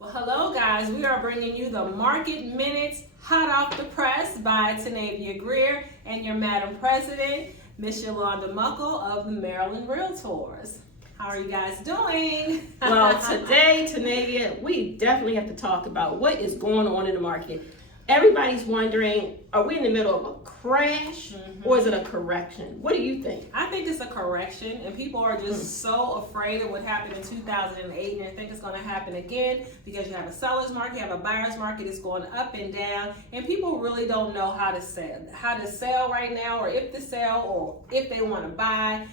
Well, hello guys. We are bringing you the Market Minutes hot off the press by Tanavia Greer and your Madam President, Miss Yolanda Muckle of the Maryland Realtors. How are you guys doing? Well, today, Tanavia, we definitely have to talk about what is going on in the market. Everybody's wondering, are we in the middle of a crash or is it a correction? What do you think? I think it's a correction, and people are just so afraid of what happened in 2008, and they think it's going to happen again because you have a seller's market, you have a buyer's market. It's going up and down, and people really don't know how to sell right now, or if to sell, or if they want to buy.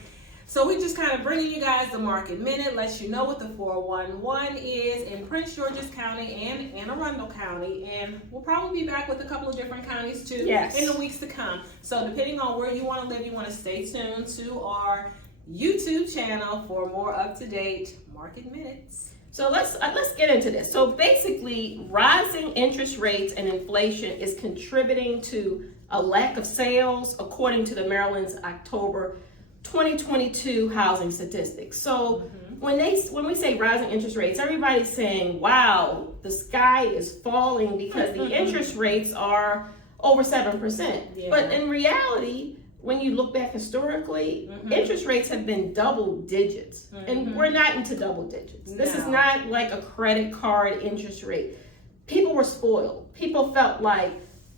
So we just kind of bringing you guys the Market Minute, lets you know what the 411 is in Prince George's County and Anne Arundel County, and we'll probably be back with a couple of different counties too in the weeks to come. So depending on where you want to live, you want to stay tuned to our YouTube channel for more up-to-date Market Minutes. So let's get into this. So basically, rising interest rates and inflation is contributing to a lack of sales, according to the Maryland's October 2022 housing statistics. So when we say rising interest rates, everybody's saying, wow, the sky is falling because the interest rates are over 7%. Yeah. But in reality, when you look back historically, interest rates have been double digits, and we're not into double digits. This is not like a credit card interest rate. People were spoiled. People felt like,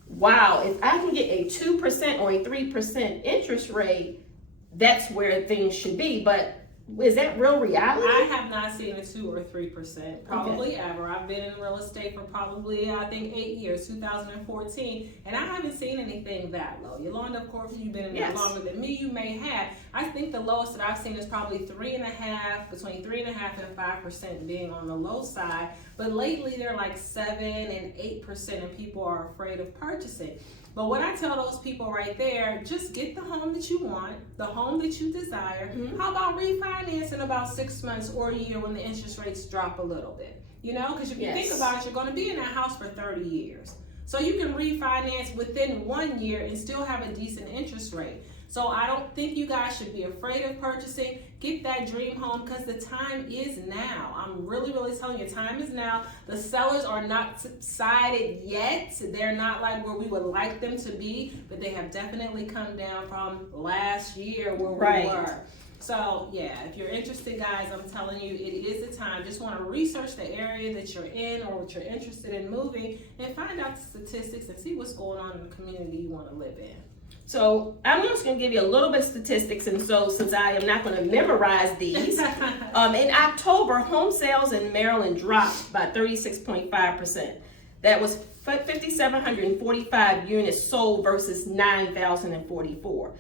wow, if I can get a 2% or a 3% interest rate, that's where things should be. But is that real reality? I have not seen a 2 or 3% probably ever. I've been in real estate for probably, I think, 8 years, 2014, and I haven't seen anything that low. Yolanda, of course, you've been in there longer than me. You may have. I think the lowest that I've seen is probably 3.5%, between 3.5% and 5% being on the low side. But lately, they're like 7 and 8%, and people are afraid of purchasing. But what I tell those people right there, just get the home that you want, the home that you desire. How about refinance in about 6 months or a year when the interest rates drop a little bit? You know, because if you think about it, you're going to be in that house for 30 years. So you can refinance within 1 year and still have a decent interest rate. So I don't think you guys should be afraid of purchasing. Get that dream home because the time is now. I'm really, really telling you, time is now. The sellers are not subsided yet. They're not like where we would like them to be, but they have definitely come down from last year where we were. So yeah, if you're interested, guys, I'm telling you, it is the time. Just want to research the area that you're in or what you're interested in moving and find out the statistics and see what's going on in the community you want to live in. So I'm just going to give you a little bit of statistics, and so since I am not going to memorize these, in October, home sales in Maryland dropped by 36.5%. That was 5,745 units sold versus 9,044,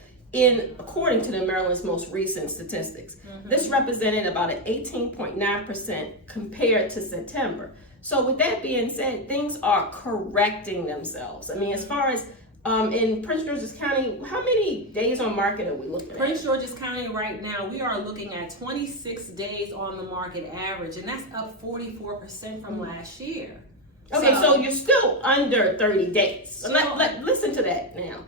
according to the Maryland's most recent statistics. This represented about an 18.9% compared to September. So with that being said, things are correcting themselves. I mean, as far as in Prince George's County, how many days on market are we looking at? Prince George's County right now, we are looking at 26 days on the market average, and that's up 44% from last year. Okay, so you're still under 30 days. So listen to that now.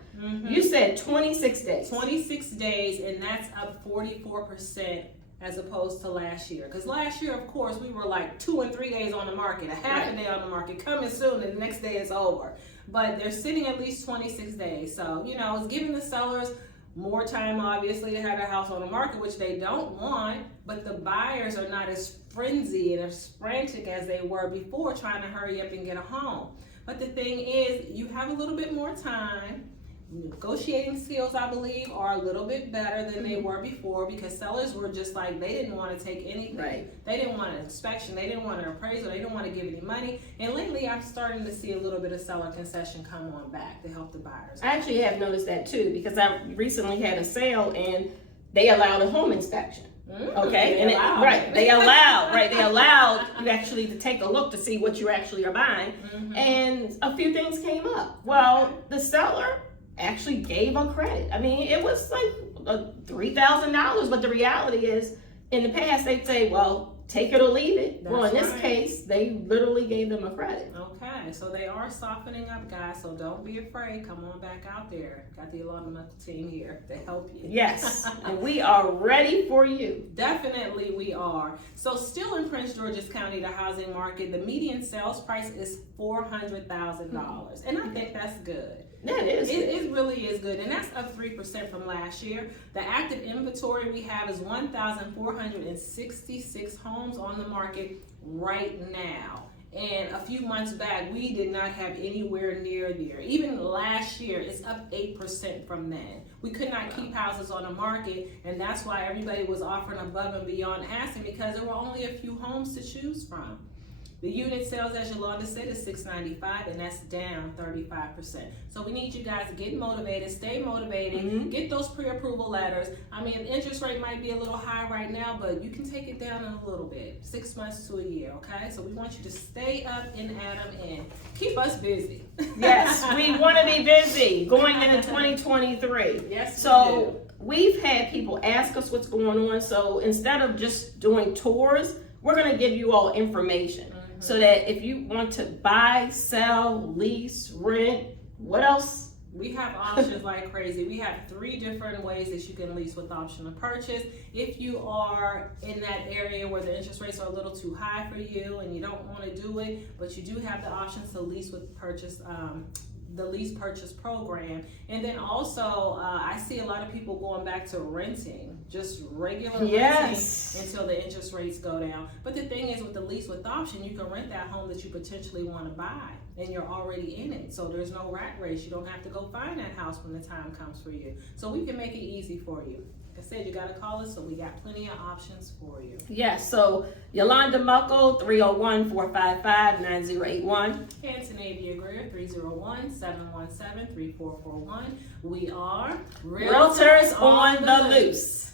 You said 26 days. 26 days, and that's up 44% as opposed to last year. Because last year, of course, we were like 2 and 3 days on the market, a half a day on the market, coming soon, and the next day is over. But they're sitting at least 26 days. So, you know, it's giving the sellers more time, obviously, to have their house on the market, which they don't want. But the buyers are not as frenzied and as frantic as they were before, trying to hurry up and get a home. But the thing is, you have a little bit more time. Negotiating skills, I believe, are a little bit better than they were before because sellers were just like, they didn't want to take anything. They didn't want an inspection. They didn't want an appraisal. They didn't want to give any money. And lately, I'm starting to see a little bit of seller concession come on back to help the buyers. I actually have noticed that too because I recently had a sale and they allowed a home inspection. Okay, they allowed you actually to take a look to see what you actually are buying, and a few things came up. Well, the seller actually gave a credit. I mean, it was like $3,000, but the reality is, in the past, they'd say, well, take it or leave it. That's Well, in this right. case, they literally gave them a credit. Okay, so they are softening up, guys, so don't be afraid. Come on back out there. Got the Yolanda Muckle team here to help you. Yes, and we are ready for you. Definitely we are. So still in Prince George's County, the housing market, the median sales price is $400,000. And I think that's good. That is good. It really is good, and that's up 3% from last year. The active inventory we have is 1,466 homes on the market right now. And a few months back, we did not have anywhere near there. Even last year, it's up 8% from then. We could not keep houses on the market, and that's why everybody was offering above and beyond asking, because there were only a few homes to choose from. The unit sales, as Yolanda said, is $695, and that's down 35%. So we need you guys to get motivated, stay motivated, get those pre-approval letters. I mean, the interest rate might be a little high right now, but you can take it down in a little bit, 6 months to a year, okay? So we want you to stay up and add them in. Keep us busy. Yes, we want to be busy going into 2023. Yes, so we've had people ask us what's going on. So instead of just doing tours, we're going to give you all information. So that if you want to buy, sell, lease, rent, what else? We have options like crazy. We have 3 different ways that you can lease with option to purchase. If you are in that area where the interest rates are a little too high for you and you don't want to do it, but you do have the options to lease with purchase, the lease purchase program. And then also, I see a lot of people going back to renting, just regular renting until the interest rates go down. But the thing is, with the lease with option, you can rent that home that you potentially want to buy, and you're already in it. So there's no rat race. You don't have to go find that house when the time comes for you. So we can make it easy for you. Like I said, you got to call us, so we got plenty of options for you. Yes, so Yolanda Muckle, 301-455-9081. And Tanavia Greer, 301-717-3441. We are Realtors on the Loose.